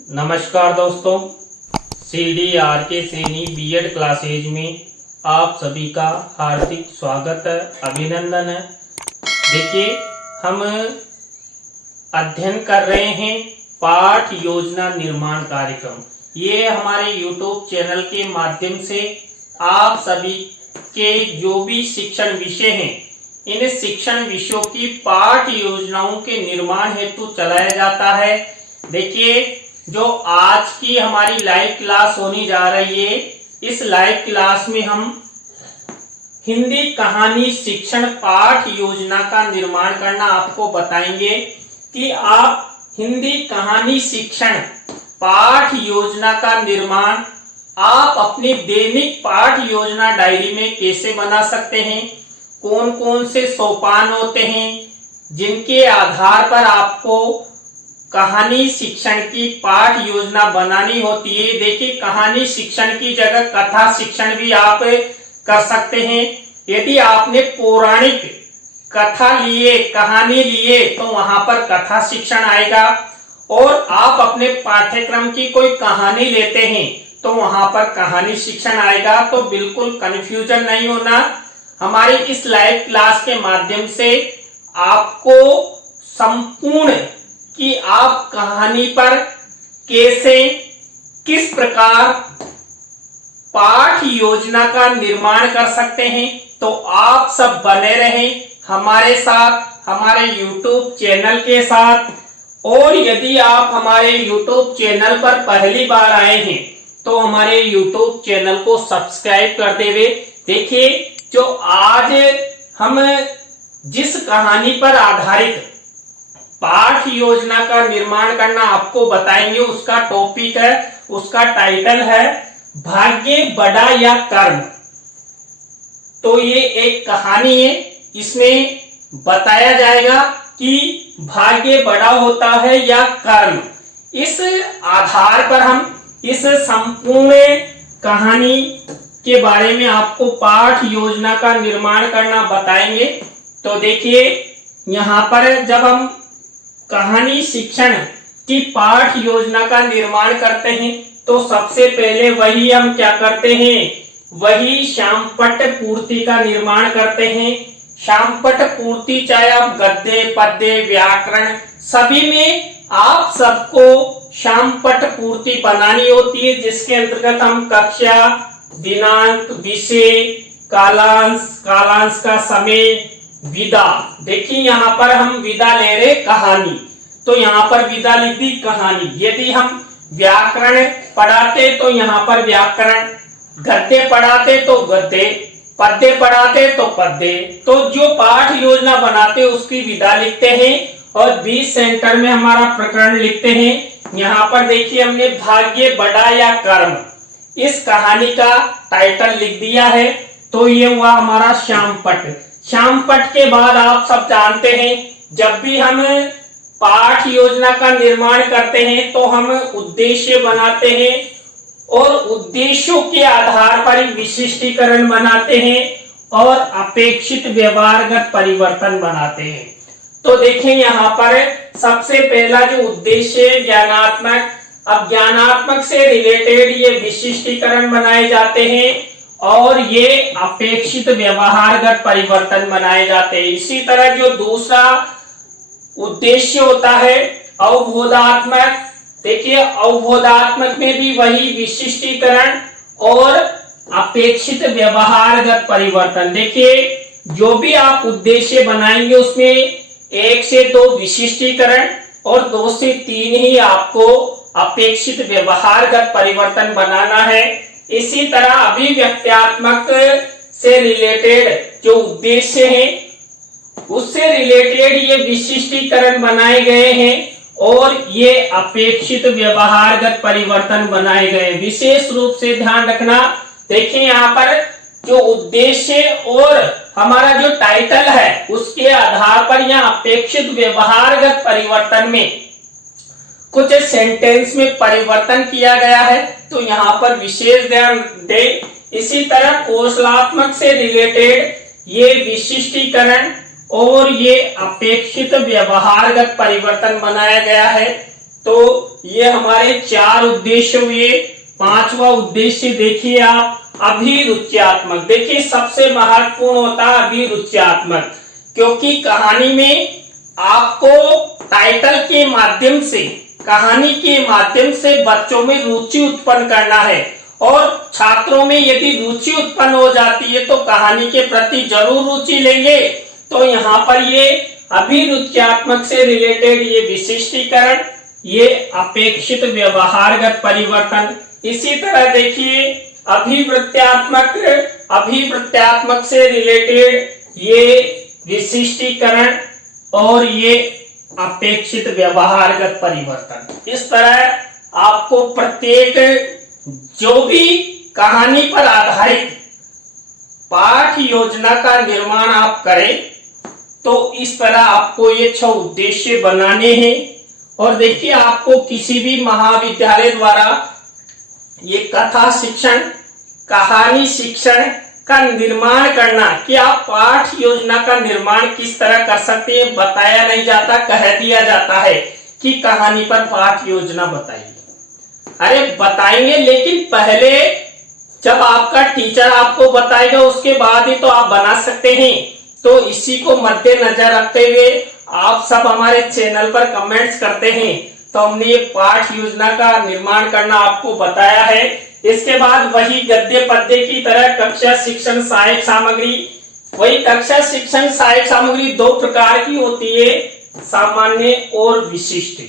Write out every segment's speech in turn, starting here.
नमस्कार दोस्तों, CDR के सैनी बीएड क्लासेज में आप सभी का हार्दिक स्वागत है, अभिनंदन है। देखिए, हम अध्ययन कर रहे हैं पाठ योजना निर्माण कार्यक्रम। ये हमारे YouTube चैनल के माध्यम से आप सभी के जो भी शिक्षण विषय हैं, इन शिक्षण विषयों की पाठ योजनाओं के निर्माण हेतु चलाया जाता है। देखिए, जो आज की हमारी लाइव क्लास होने जा रही है, इस लाइव क्लास में हम हिंदी कहानी शिक्षण पाठ योजना का निर्माण करना आपको बताएंगे कि आप हिंदी कहानी शिक्षण पाठ योजना का निर्माण आप अपनी दैनिक पाठ योजना डायरी में कैसे बना सकते हैं, कौन कौन से सोपान होते हैं जिनके आधार पर आपको कहानी शिक्षण की पाठ योजना बनानी होती है। देखिए, कहानी शिक्षण की जगह कथा शिक्षण भी आप कर सकते हैं। यदि आपने पौराणिक कथा लिए, कहानी लिए, तो वहां पर कथा शिक्षण आएगा। और आप अपने पाठ्यक्रम की कोई कहानी लेते हैं तो वहां पर कहानी शिक्षण आएगा। तो बिल्कुल कंफ्यूजन नहीं होना। हमारी इस लाइव क्लास के माध्यम से आपको संपूर्ण कि आप कहानी पर कैसे, किस प्रकार पाठ योजना का निर्माण कर सकते हैं। तो आप सब बने रहें हमारे साथ, हमारे YouTube चैनल के साथ। और यदि आप हमारे YouTube चैनल पर पहली बार आए हैं तो हमारे YouTube चैनल को सब्सक्राइब कर देवे। देखिए, जो आज हम जिस कहानी पर आधारित पाठ योजना का निर्माण करना आपको बताएंगे, उसका टॉपिक है, उसका टाइटल है भाग्य बड़ा या कर्म। तो ये एक कहानी है, इसमें बताया जाएगा कि भाग्य बड़ा होता है या कर्म। इस आधार पर हम इस संपूर्ण कहानी के बारे में आपको पाठ योजना का निर्माण करना बताएंगे। तो देखिए, यहाँ पर जब हम कहानी शिक्षण की पाठ योजना का निर्माण करते हैं तो सबसे पहले वही हम क्या करते हैं, वही श्यामपट्ट पूर्ति का निर्माण करते हैं। श्यामपट्ट पूर्ति चाहे आप गद्य, पद्य, व्याकरण सभी में आप सबको श्यामपट्ट पूर्ति बनानी होती है, जिसके अंतर्गत हम कक्षा, दिनांक, विषय, कालांश, कालांश का समय, विदा। देखिए, यहाँ पर हम विदा ले रहे कहानी, तो यहाँ पर विदा लिख दी कहानी। यदि हम व्याकरण पढ़ाते तो यहाँ पर व्याकरण, गद्य पढ़ाते तो गद्य, पद्य पढ़ाते तो पद्य। तो जो पाठ योजना बनाते उसकी विदा लिखते हैं और 20 सेंटर में हमारा प्रकरण लिखते हैं। यहाँ पर देखिए, हमने भाग्य बड़ा या कर्म इस कहानी का टाइटल लिख दिया है। तो ये हुआ हमारा श्यामपट्ट। श्यामपट्ट के बाद आप सब जानते हैं, जब भी हम पाठ योजना का निर्माण करते हैं तो हम उद्देश्य बनाते हैं और उद्देश्यों के आधार पर विशिष्टीकरण बनाते हैं और अपेक्षित व्यवहारगत परिवर्तन बनाते हैं। तो देखें, यहाँ पर सबसे पहला जो उद्देश्य है ज्ञानात्मक। अब ज्ञानात्मक से रिलेटेड ये विशिष्टीकरण बनाए जाते हैं और ये अपेक्षित व्यवहारगत परिवर्तन बनाए जाते हैं। इसी तरह जो दूसरा उद्देश्य होता है अवबोधात्मक। देखिए, अवबोधात्मक में भी वही विशिष्टीकरण और अपेक्षित व्यवहारगत परिवर्तन। देखिए, जो भी आप उद्देश्य बनाएंगे उसमें 1 से 2 विशिष्टीकरण और 2 से 3 ही आपको अपेक्षित व्यवहारगत परिवर्तन बनाना है। इसी तरह अभिव्यक्त्यात्मक से रिलेटेड जो उद्देश्य है उससे रिलेटेड ये विशिष्टीकरण बनाए गए हैं और ये अपेक्षित व्यवहारगत परिवर्तन बनाए गए। विशेष रूप से ध्यान रखना। देखिए, यहाँ पर जो उद्देश्य और हमारा जो टाइटल है उसके आधार पर यहाँ अपेक्षित व्यवहारगत परिवर्तन में कुछ सेंटेंस में परिवर्तन किया गया है, तो यहाँ पर विशेष ध्यान दें। इसी तरह कौशलात्मक से रिलेटेड ये विशिष्टीकरण और ये अपेक्षित व्यवहारगत परिवर्तन बनाया गया है। तो ये हमारे 4 उद्देश्य हुए। 5वां उद्देश्य देखिए आप, अभिरुच्यात्मक। देखिए सबसे महत्वपूर्ण होता है अभिरुच्यात्मक, क्योंकि कहानी में आपको टाइटल के माध्यम से, कहानी के माध्यम से बच्चों में रुचि उत्पन्न करना है। और छात्रों में यदि रुचि उत्पन्न हो जाती है तो कहानी के प्रति जरूर रुचि लेंगे। तो यहाँ पर ये अभिरुच्यात्मक से रिलेटेड ये विशिष्टीकरण, ये अपेक्षित व्यवहारगत परिवर्तन। इसी तरह देखिए अभिवृत्त्यात्मक से रिलेटेड ये विशिष्टीकरण और ये अपेक्षित व्यवहारगत परिवर्तन। इस तरह आपको प्रत्येक जो भी कहानी पर आधारित पाठ योजना का निर्माण आप करें तो इस तरह आपको ये 6 उद्देश्य बनाने हैं। और देखिए आपको किसी भी महाविद्यालय द्वारा ये कथा शिक्षण, कहानी शिक्षण का निर्माण करना, कि आप पाठ योजना का निर्माण किस तरह कर सकते हैं बताया नहीं जाता, कह दिया जाता है कि कहानी पर पाठ योजना बताइए। अरे बताएंगे, लेकिन पहले जब आपका टीचर आपको बताएगा उसके बाद ही तो आप बना सकते हैं। तो इसी को मद्देनजर रखते हुए आप सब हमारे चैनल पर कमेंट्स करते हैं, तो हमने ये पाठ योजना का निर्माण करना आपको बताया है। इसके बाद वही गद्य पद्य की तरह कक्षा शिक्षण सहायक सामग्री, वही कक्षा शिक्षण सहायक सामग्री 2 प्रकार की होती है, सामान्य और विशिष्ट।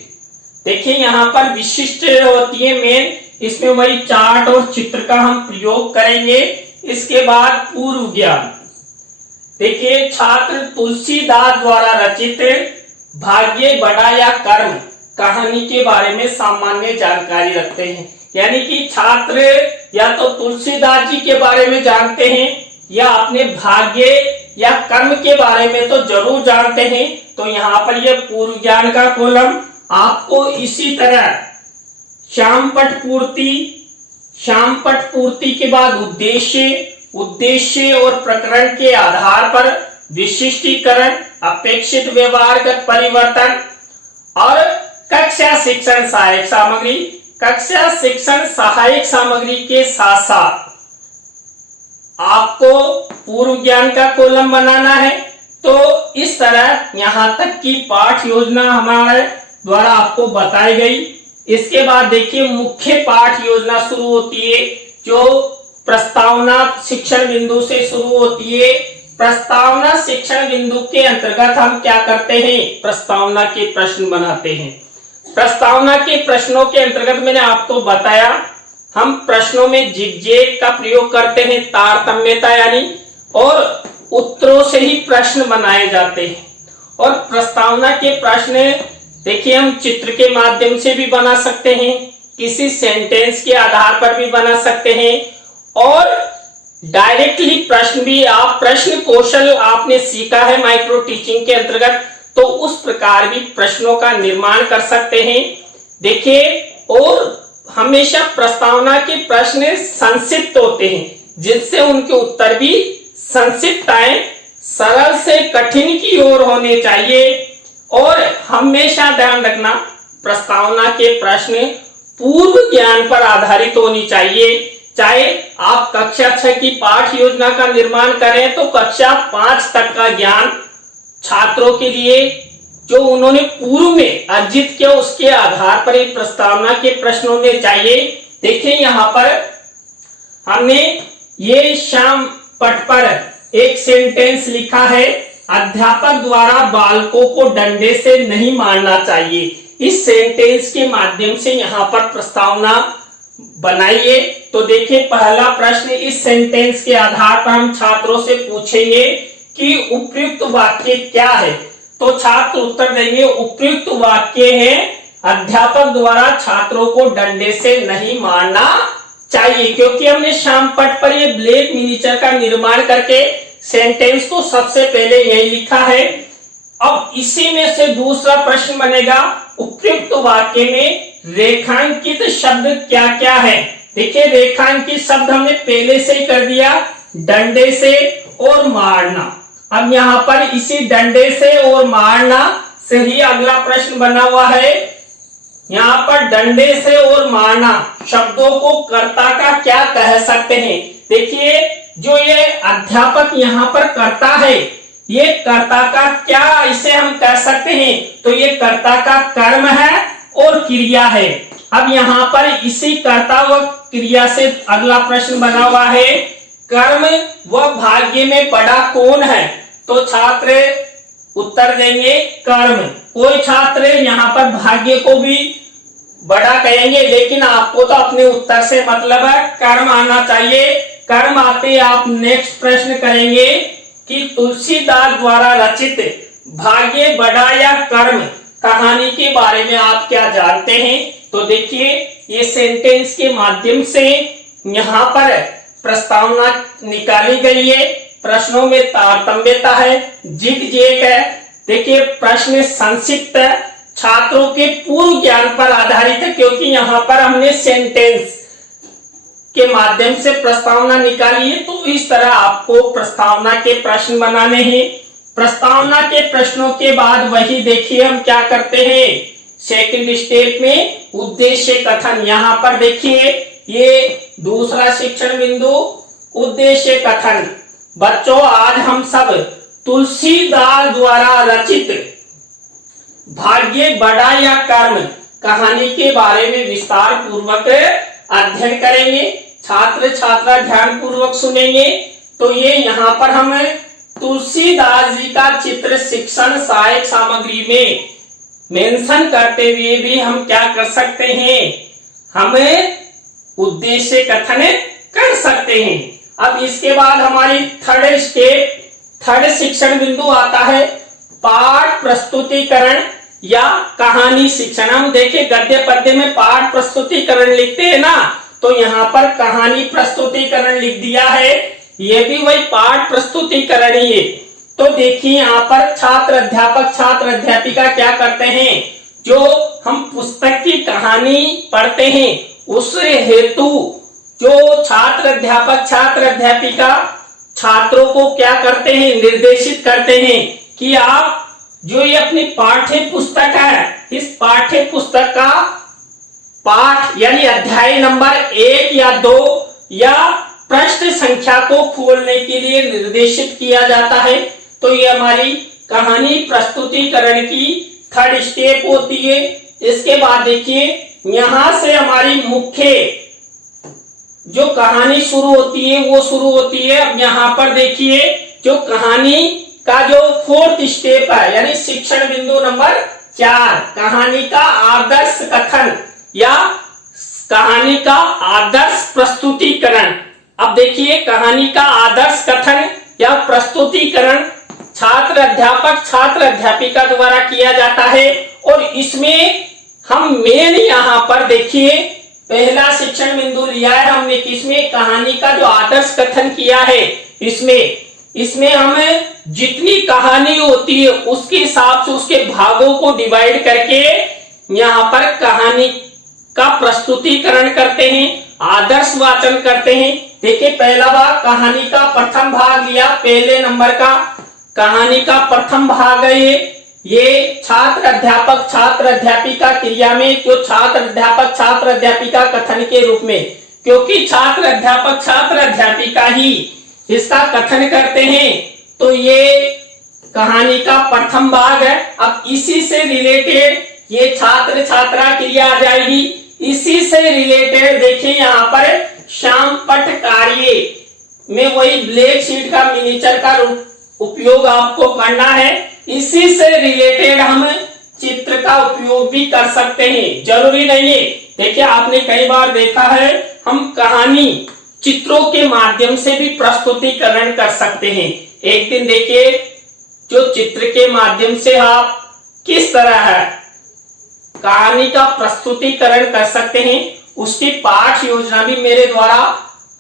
देखिए यहाँ पर विशिष्ट होती है मेन, इसमें वही चार्ट और चित्र का हम प्रयोग करेंगे। इसके बाद पूर्व ज्ञान, देखिए छात्र तुलसीदास द्वारा रचित भाग्य बड़ा या कर्म कहानी के बारे में सामान्य जानकारी रखते हैं। यानी कि छात्र या तो तुलसीदास जी के बारे में जानते हैं या अपने भाग्य या कर्म के बारे में तो जरूर जानते हैं। तो यहाँ पर यह पूर्व ज्ञान का कॉलम आपको इसी तरह श्यामपट पूर्ति के बाद उद्देश्य और प्रकरण के आधार पर विशिष्टीकरण, अपेक्षित व्यवहारगत परिवर्तन और कक्षा शिक्षण सहायक सामग्री। कक्षा शिक्षण सहायक सामग्री के साथ साथ आपको पूर्व ज्ञान का कॉलम बनाना है। तो इस तरह यहाँ तक की पाठ योजना हमारे द्वारा आपको बताई गई। इसके बाद देखिए मुख्य पाठ योजना शुरू होती है, जो प्रस्तावना शिक्षण बिंदु से शुरू होती है। प्रस्तावना शिक्षण बिंदु के अंतर्गत हम क्या करते हैं, प्रस्तावना के प्रश्न बनाते हैं। प्रस्तावना के प्रश्नों के अंतर्गत मैंने आपको बताया, हम प्रश्नों में जिगजैग का प्रयोग करते हैं, तारतम्यता यानी, और उत्तरों से ही प्रश्न बनाए जाते हैं। और प्रस्तावना के प्रश्न देखिए हम चित्र के माध्यम से भी बना सकते हैं, किसी सेंटेंस के आधार पर भी बना सकते हैं, और डायरेक्टली प्रश्न भी, आप प्रश्न कौशल आपने सीखा है माइक्रो टीचिंग के अंतर्गत, तो उस प्रकार भी प्रश्नों का निर्माण कर सकते हैं। देखिए, और हमेशा प्रस्तावना के प्रश्न संक्षिप्त होते हैं, जिससे उनके उत्तर भी संक्षिप्त आए, सरल से कठिन की ओर होने चाहिए। और हमेशा ध्यान रखना, प्रस्तावना के प्रश्न पूर्व ज्ञान पर आधारित होनी चाहिए। चाहे आप कक्षा 6 की पाठ योजना का निर्माण करें तो कक्षा 5 तक का ज्ञान छात्रों के लिए जो उन्होंने पूर्व में अर्जित किया उसके आधार पर एक प्रस्तावना के प्रश्न होने चाहिए। देखिए यहाँ पर हमने ये श्याम पट पर एक सेंटेंस लिखा है, अध्यापक द्वारा बालकों को डंडे से नहीं मारना चाहिए। इस सेंटेंस के माध्यम से यहाँ पर प्रस्तावना बनाइए। तो देखिए पहला प्रश्न, इस सेंटेंस के आधार पर हम छात्रों से पूछेंगे कि उपयुक्त वाक्य क्या है। तो छात्र उत्तर देंगे, उपयुक्त वाक्य है अध्यापक द्वारा छात्रों को डंडे से नहीं मारना चाहिए। क्योंकि हमने श्याम पट पर ये ब्लैक मिनीचर का निर्माण करके सेंटेंस को सबसे पहले यही लिखा है। अब इसी में से दूसरा प्रश्न बनेगा, उपयुक्त वाक्य में रेखांकित शब्द क्या क्या है। देखिए रेखांकित शब्द हमने पहले से ही कर दिया, डंडे से और मारना। अब यहाँ पर इसी डंडे से और मारना से ही अगला प्रश्न बना हुआ है, यहाँ पर डंडे से और मारना शब्दों को कर्ता का क्या कह सकते हैं। देखिए जो ये अध्यापक यहाँ पर करता है, ये कर्ता का क्या इसे हम कह सकते हैं, तो ये कर्ता का कर्म है और क्रिया है। अब यहाँ पर इसी कर्ता व क्रिया से अगला प्रश्न बना हुआ है, कर्म व भाग्य में बड़ा कौन है। तो छात्र उत्तर देंगे कर्म। कोई छात्र यहाँ पर भाग्य को भी बड़ा कहेंगे, लेकिन आपको तो अपने उत्तर से मतलब है, कर्म आना चाहिए। कर्म आते आप नेक्स्ट प्रश्न करेंगे कि तुलसीदास द्वारा रचित भाग्य बड़ा या कर्म कहानी के बारे में आप क्या जानते हैं। तो देखिए ये सेंटेंस के माध्यम से यहाँ पर प्रस्तावना निकाली गई है। प्रश्नों में तारतम्यता है, जिग जेक है। देखिए प्रश्न संक्षिप्त है, छात्रों के पूर्व ज्ञान पर आधारित है, क्योंकि यहाँ पर हमने सेंटेंस के माध्यम से प्रस्तावना निकाली है। तो इस तरह आपको प्रस्तावना के प्रश्न बनाने हैं। प्रस्तावना के प्रश्नों के बाद वही देखिए हम क्या करते हैं, सेकंड स्टेप में उद्देश्य कथन। यहाँ पर देखिए ये दूसरा शिक्षण बिंदु, उद्देश्य कथन। बच्चों आज हम सब तुलसीदास द्वारा रचित भाग्य बड़ा या कर्म कहानी के बारे में विस्तार पूर्वक अध्ययन करेंगे। छात्र छात्रा ध्यान पूर्वक सुनेंगे। तो ये यहाँ पर हम तुलसीदास जी का चित्र शिक्षण सहायक सामग्री में मेंशन करते हुए भी हम क्या कर सकते हैं, हमें उद्देश्य कथन कर सकते हैं। अब इसके बाद हमारी थर्ड स्टेप, थर्ड शिक्षण बिंदु आता है पाठ प्रस्तुतिकरण या कहानी शिक्षण। हम देखें गद्य पद्य में पाठ प्रस्तुतिकरण लिखते हैं ना, तो यहाँ पर कहानी प्रस्तुतिकरण लिख दिया है, ये भी वही पाठ प्रस्तुतिकरण ही है। तो देखिए यहाँ पर छात्र अध्यापक छात्र अध्यापिका क्या करते हैं, जो हम पुस्तक की कहानी पढ़ते हैं उस हेतु जो छात्र अध्यापक छात्र अध्यापिका छात्रों को क्या करते हैं, निर्देशित करते हैं कि आप जो ये अपनी पाठ्य पुस्तक है, इस पाठ्य पुस्तक का पाठ यानी अध्याय नंबर 1 या 2 या पृष्ठ संख्या को खोलने के लिए निर्देशित किया जाता है। तो ये हमारी कहानी प्रस्तुतिकरण की थर्ड स्टेप होती है। इसके बाद देखिए यहां से हमारी मुख्य जो कहानी शुरू होती है वो शुरू होती है। अब यहाँ पर देखिए जो कहानी का जो फोर्थ स्टेप है यानी शिक्षण बिंदु नंबर 4, कहानी का आदर्श कथन या कहानी का आदर्श प्रस्तुतिकरण। अब देखिए कहानी का आदर्श कथन या प्रस्तुतिकरण छात्र अध्यापक छात्र अध्यापिका द्वारा किया जाता है। और इसमें हम मेन यहाँ पर देखिए पहला शिक्षण बिंदु लिया है हमने, किसमें, कहानी का जो आदर्श कथन किया है इसमें हमें जितनी कहानी होती है उसके हिसाब से उसके भागों को डिवाइड करके यहाँ पर कहानी का प्रस्तुतिकरण करते हैं, आदर्श वाचन करते हैं। देखिए पहला भाग कहानी का प्रथम भाग लिया, पहले नंबर का कहानी का प्रथम भाग है ये छात्र अध्यापक छात्र अध्यापिका क्रिया में, जो छात्र अध्यापक छात्र अध्यापिका कथन के रूप में, क्योंकि छात्र अध्यापक छात्र अध्यापिका ही इसका कथन करते हैं। तो ये कहानी का प्रथम भाग है। अब इसी से रिलेटेड ये छात्र छात्रा क्रिया आ जाएगी। इसी से रिलेटेड देखिए यहाँ पर शाम पठ कार्य में वही ब्लैक शीट का मिनिएचर का उपयोग आपको करना है। इसी से रिलेटेड हम चित्र का उपयोग भी कर सकते हैं, जरूरी नहीं है। देखिए आपने कई बार देखा है हम कहानी चित्रों के माध्यम से भी प्रस्तुतिकरण कर सकते हैं। एक दिन देखिए जो चित्र के माध्यम से आप किस तरह है कहानी का प्रस्तुतिकरण कर सकते हैं, उसकी पाठ योजना भी मेरे द्वारा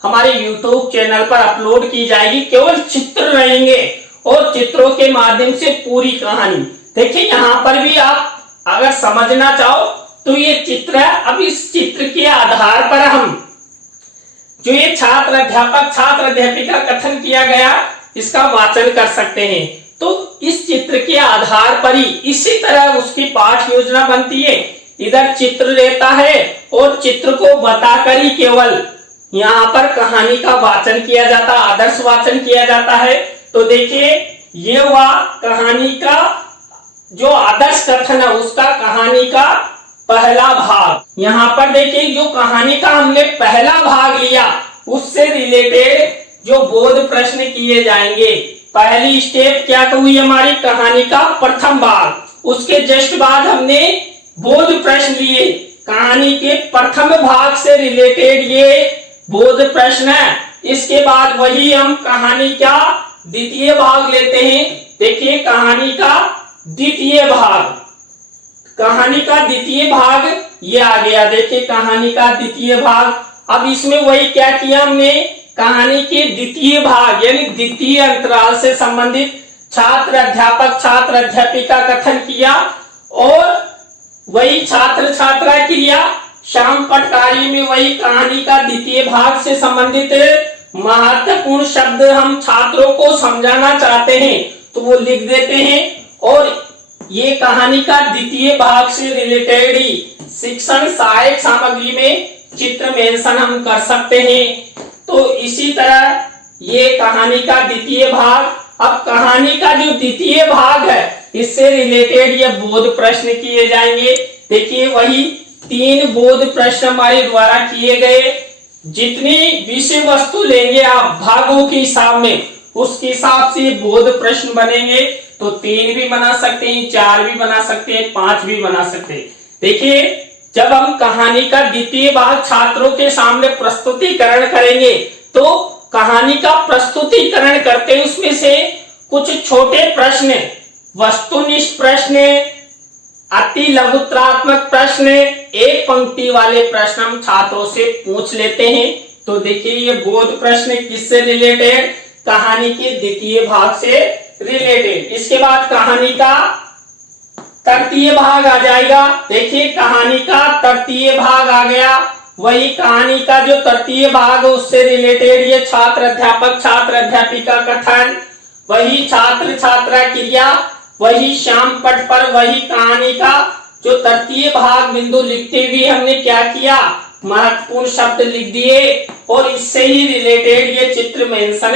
हमारे YouTube चैनल पर अपलोड की जाएगी। केवल चित्र रहेंगे और चित्रों के माध्यम से पूरी कहानी। देखिए यहाँ पर भी आप अगर समझना चाहो तो ये चित्र है। अब इस चित्र के आधार पर हम जो ये छात्र अध्यापक छात्र अध्यापिका कथन किया गया इसका वाचन कर सकते हैं। तो इस चित्र के आधार पर ही इसी तरह उसकी पाठ योजना बनती है। इधर चित्र रहता है और चित्र को बताकर ही केवल यहाँ पर कहानी का वाचन किया जाता, आदर्श वाचन किया जाता है। तो देखिए ये हुआ कहानी का जो आदर्श कथन है उसका कहानी का पहला भाग। यहाँ पर देखिए जो कहानी का हमने पहला भाग लिया उससे रिलेटेड जो बोध प्रश्न किए जाएंगे। पहली स्टेप क्या हुई हमारी कहानी का प्रथम भाग, उसके जस्ट बाद हमने बोध प्रश्न लिए। कहानी के प्रथम भाग से रिलेटेड ये बोध प्रश्न है। इसके बाद वही हम कहानी का द्वितीय भाग लेते हैं। देखिए कहानी का द्वितीय भाग, कहानी का द्वितीय भाग ये आ गया। देखिए कहानी का द्वितीय भाग, अब इसमें वही क्या किया हमने, कहानी के द्वितीय भाग यानी द्वितीय अंतराल से संबंधित छात्र अध्यापक छात्र अध्यापिका कथन किया और वही छात्र छात्रा क्रिया शाम पटकारी में वही कहानी का द्वितीय भाग से संबंधित महत्वपूर्ण शब्द हम छात्रों को समझाना चाहते हैं तो वो लिख देते हैं। और ये कहानी का द्वितीय भाग से रिलेटेड ही शिक्षण सहायक सामग्री में चित्र मेंशन हम कर सकते हैं। तो इसी तरह ये कहानी का द्वितीय भाग, अब कहानी का जो द्वितीय भाग है इससे रिलेटेड ये बोध प्रश्न किए जाएंगे। देखिए वही 3 बोध प्रश्न हमारे द्वारा किए गए। जितनी विषय वस्तु लेंगे आप भागों के हिसाब में उसके हिसाब से बोध प्रश्न बनेंगे। तो 3 भी बना सकते हैं, 4 भी बना सकते हैं, 5 भी बना सकते हैं। देखिए जब हम कहानी का द्वितीय भाग छात्रों के सामने प्रस्तुतिकरण करेंगे तो कहानी का प्रस्तुतिकरण करते उसमें से कुछ छोटे प्रश्न, वस्तुनिष्ठ प्रश्न, अति लघुत्रात्मक प्रश्न, एक पंक्ति वाले प्रश्न हम छात्रों से पूछ लेते हैं। तो देखिए ये बोध प्रश्न किससे रिलेटेड, कहानी के द्वितीय भाग से रिलेटेड। इसके बाद कहानी का तृतीय भाग आ जाएगा। देखिए कहानी का तृतीय भाग आ गया, वही कहानी का जो तृतीय भाग उससे रिलेटेड ये छात्र अध्यापक छात्र अध्यापिका कथन, वही छात्र छात्रा क्रिया, वही श्याम पट पर वही कहानी का जो तृतीय भाग बिंदु लिखते हुए हमने क्या किया, महत्वपूर्ण शब्द लिख दिए और इससे ही रिलेटेड ये चित्र मेंशन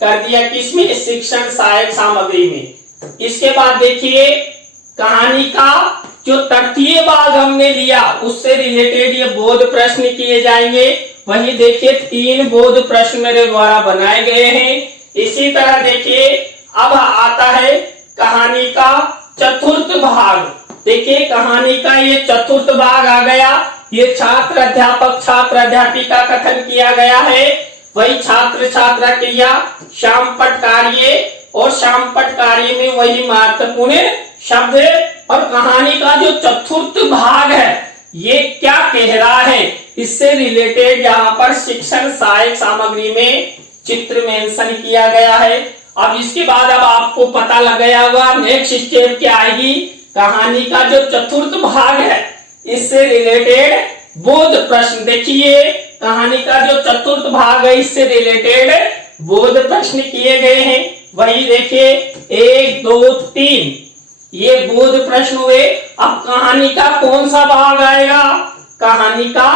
कर दिया किसमें, शिक्षण सहायक सामग्री में। इसके बाद देखिए कहानी का जो तृतीय भाग हमने लिया उससे रिलेटेड ये बोध प्रश्न किए जाएंगे। वही देखिए 3 बोध प्रश्न मेरे द्वारा बनाए गए हैं। इसी तरह देखिए अब आता है कहानी का चतुर्थ भाग। देखिए कहानी का ये चतुर्थ भाग आ गया, ये छात्र अध्यापक छात्र अध्यापिका कथन किया गया है, वही छात्र छात्रा क्रिया, श्याम पट कार्य और श्याम पट कार्य में वही महत्वपूर्ण शब्द। और कहानी का जो चतुर्थ भाग है ये क्या कह रहा है, इससे रिलेटेड यहाँ पर शिक्षण सहायक सामग्री में चित्र मेंशन किया गया है। अब इसके बाद अब आपको पता लग गया होगा नेक्स्ट स्टेप क्या आएगी, कहानी का जो चतुर्थ भाग है इससे रिलेटेड बोध प्रश्न। देखिए कहानी का जो चतुर्थ भाग है इससे रिलेटेड बोध प्रश्न किए गए हैं। वही देखिए 1 2 3 ये बोध प्रश्न हुए। अब कहानी का कौन सा भाग आएगा, कहानी का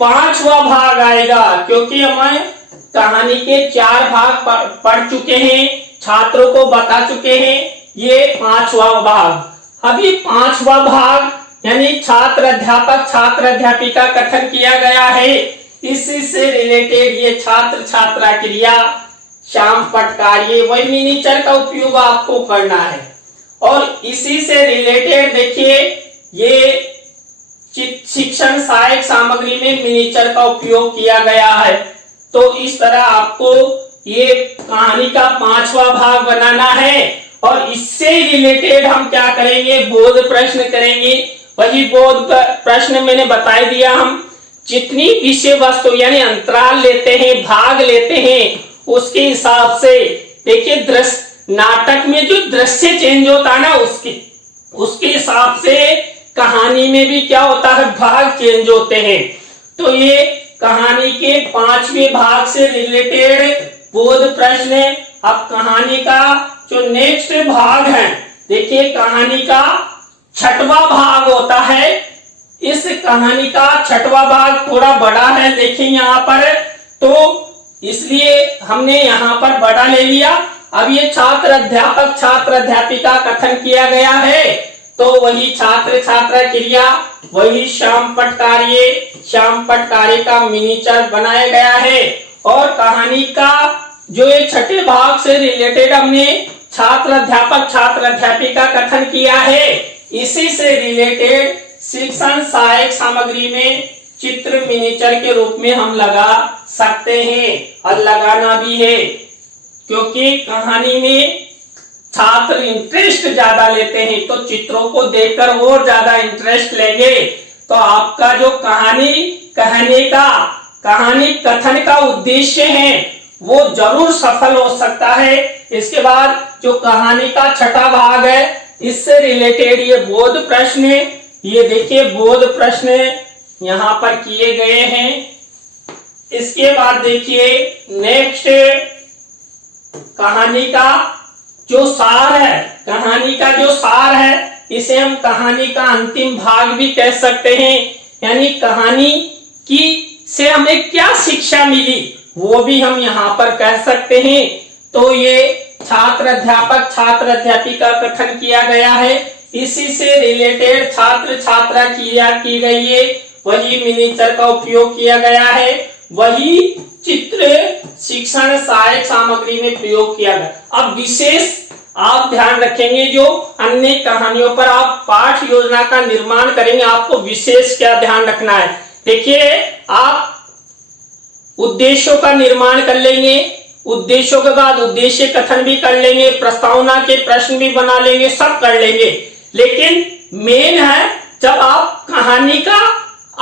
5वां भाग आएगा, क्योंकि हमें कहानी के 4 भाग पढ़ चुके हैं, छात्रों को बता चुके हैं। ये 5वां भाग, अभी 5वां भाग यानी छात्र अध्यापक छात्र अध्यापिका कथन किया गया है। इसी से रिलेटेड ये छात्र छात्रा क्रिया, श्याम पट कार्य, वही मिनीचर का उपयोग आपको करना है। और इसी से रिलेटेड देखिए ये शिक्षण सहायक सामग्री में मिनीचर का उपयोग किया गया है। तो इस तरह आपको ये कहानी का 5वां भाग बनाना है और इससे रिलेटेड हम क्या करेंगे, बोध प्रश्न करेंगे। वही बोध प्रश्न मैंने बता दिया, हम जितनी विषय वस्तु यानी अंतराल लेते हैं, भाग लेते हैं, उसके हिसाब से देखिए दृश्य नाटक में जो दृश्य चेंज होता है ना उसके हिसाब से कहानी में भी क्या होता है, भाग चेंज होते हैं। तो ये कहानी के 5वें भाग से रिलेटेड बोध प्रश्न। अब कहानी का जो नेक्स्ट भाग है, देखिए कहानी का 6वां भाग होता है इस कहानी का छठवां भाग थोड़ा बड़ा है, देखिए यहाँ पर, तो इसलिए हमने यहाँ पर बड़ा ले लिया। अब ये छात्र अध्यापक छात्र अध्यापिका कथन किया गया है, तो वही छात्र छात्रा क्रिया, वही श्याम पट कार्य का मिनीचर बनाया गया है। और कहानी का जो ये छठे भाग से रिलेटेड हमने छात्र अध्यापिका कथन किया है, इसी से रिलेटेड शिक्षण सहायक सामग्री में चित्र मिनीचर के रूप में हम लगा सकते हैं और लगाना भी है, क्योंकि कहानी में छात्र इंटरेस्ट ज्यादा लेते हैं, तो चित्रों को देखकर और ज्यादा इंटरेस्ट लेंगे, तो आपका जो कहानी कहने का, कहानी कथन का उद्देश्य है वो जरूर सफल हो सकता है। इसके बाद जो कहानी का छठा भाग है, इससे रिलेटेड ये बोध प्रश्न है, ये देखिए बोध प्रश्न यहाँ पर किए गए हैं। इसके बाद देखिए नेक्स्ट कहानी का जो सार है, इसे हम कहानी का अंतिम भाग भी कह सकते हैं, यानी कहानी की से हमें क्या शिक्षा मिली वो भी हम यहाँ पर कह सकते हैं। तो ये छात्र अध्यापिका कथन किया गया है, इसी से रिलेटेड छात्र छात्रा क्रिया की गई है, वही मिनीचर का उपयोग किया गया है, वही चित्र शिक्षण सहायक सामग्री में प्रयोग किया गया। अब विशेष आप ध्यान रखेंगे, जो अन्य कहानियों पर आप पाठ योजना का निर्माण करेंगे, आपको विशेष क्या ध्यान रखना है। देखिए आप उद्देश्यों का निर्माण कर लेंगे, उद्देश्यों के बाद उद्देश्य कथन भी कर लेंगे, प्रस्तावना के प्रश्न भी बना लेंगे, सब कर लेंगे, लेकिन मेन है जब आप कहानी का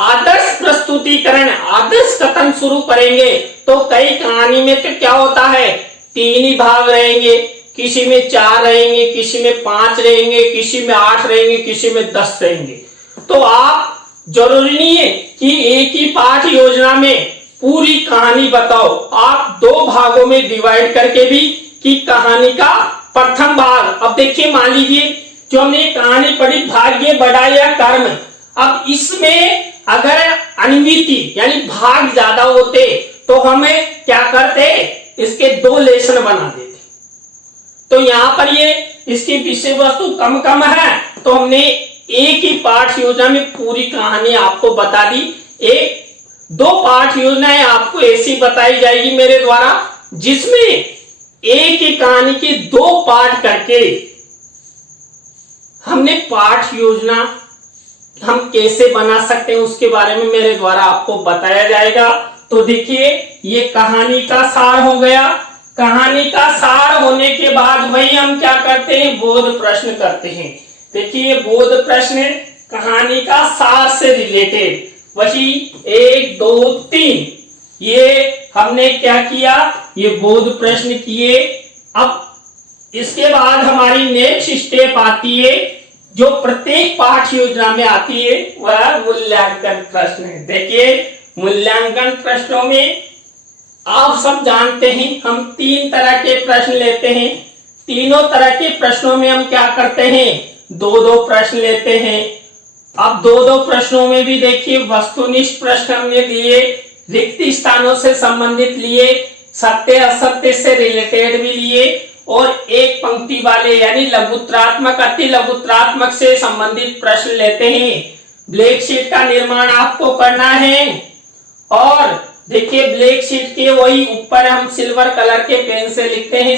आदर्श प्रस्तुतिकरण, आदर्श कथन शुरू करेंगे, तो कई कहानी में तो क्या होता है, 3 ही भाग रहेंगे, किसी में 4 रहेंगे, किसी में 5 रहेंगे, किसी में 8 रहेंगे, किसी में 10 रहेंगे। तो आप जरूरी नहीं है कि एक ही पाठ योजना में पूरी कहानी बताओ, आप 2 भागों में डिवाइड करके भी, कि कहानी का प्रथम भाग, अब देखिए मान लीजिए जो हमने कहानी पढ़ी भाग्य बड़ा या कर्म, अब इसमें अगर अन्विति यानी भाग ज्यादा होते तो हमें क्या करते, इसके 2 लेसन बना देते। तो यहाँ पर ये इसकी विषय वस्तु कम है, तो हमने एक ही पाठ योजना में पूरी कहानी आपको बता दी। 2 पाठ योजनाएं आपको ऐसी बताई जाएगी मेरे द्वारा, जिसमें एक ही कहानी के 2 पाठ करके हमने पाठ योजना हम कैसे बना सकते हैं उसके बारे में मेरे द्वारा आपको बताया जाएगा। तो देखिए ये कहानी का सार हो गया। कहानी का सार होने के बाद वही हम क्या करते हैं, बोध प्रश्न करते हैं। देखिए बोध प्रश्न कहानी का सार से रिलेटेड, वही 1 2 3 ये हमने क्या किया, ये बोध प्रश्न किए। अब इसके बाद हमारी नेक्स्ट स्टेप आती है, जो प्रत्येक पाठ योजना में आती है, वह मूल्यांकन प्रश्न है। देखिए मूल्यांकन प्रश्नों में आप सब जानते हैं हम 3 तरह के प्रश्न लेते हैं। तीनों तरह के प्रश्नों में हम क्या करते हैं, 2-2 प्रश्न लेते हैं। अब 2-2 प्रश्नों में भी देखिए वस्तुनिष्ठ प्रश्न हमने लिए, रिक्त स्थानों से संबंधित लिए, सत्य असत्य से रिलेटेड भी लिए, और एक पंक्ति वाले यानी लघुत्रात्मक अति लघुत्रात्मक से संबंधित प्रश्न लेते हैं। ब्लैक शीट का निर्माण आपको करना है, और देखिए ब्लैक शीट के वही ऊपर हम सिल्वर कलर के पेन से लिखते हैं,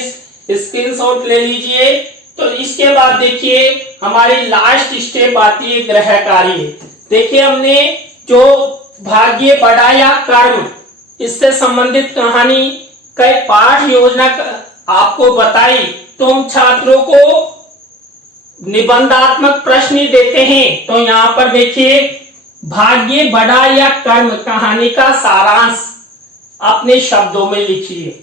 स्क्रीनशॉट ले लीजिए। तो इसके बाद देखिए हमारी लास्ट स्टेप आती है गृह कार्य। देखिए हमने जो भाग्य बड़ा या कर्म इससे संबंधित कहानी कई पाठ योजना आपको बताई, तो हम छात्रों को निबंधात्मक प्रश्न देते हैं। तो यहाँ पर देखिए भाग्य बड़ा या कर्म कहानी का सारांश अपने शब्दों में लिखिए।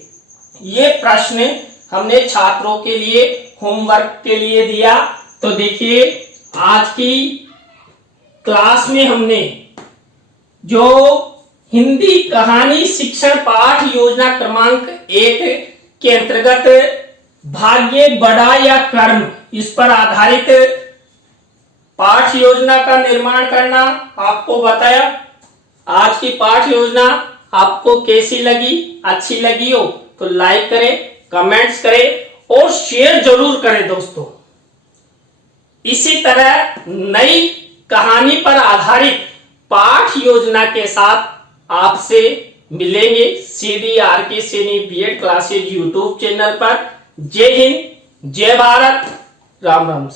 ये प्रश्न हमने छात्रों के लिए होमवर्क के लिए दिया। तो देखिए आज की क्लास में हमने जो हिंदी कहानी शिक्षण पाठ योजना क्रमांक 1 के अंतर्गत भाग्य बड़ा या कर्म इस पर आधारित पाठ योजना का निर्माण करना आपको बताया। आज की पाठ योजना आपको कैसी लगी, अच्छी लगी हो तो लाइक करें, कमेंट्स करें और शेयर जरूर करें दोस्तों। इसी तरह नई कहानी पर आधारित पाठ योजना के साथ आपसे मिलेंगे CDRK Saini BEd classes YouTube channel पर। जय हिंद, जय भारत, राम राम।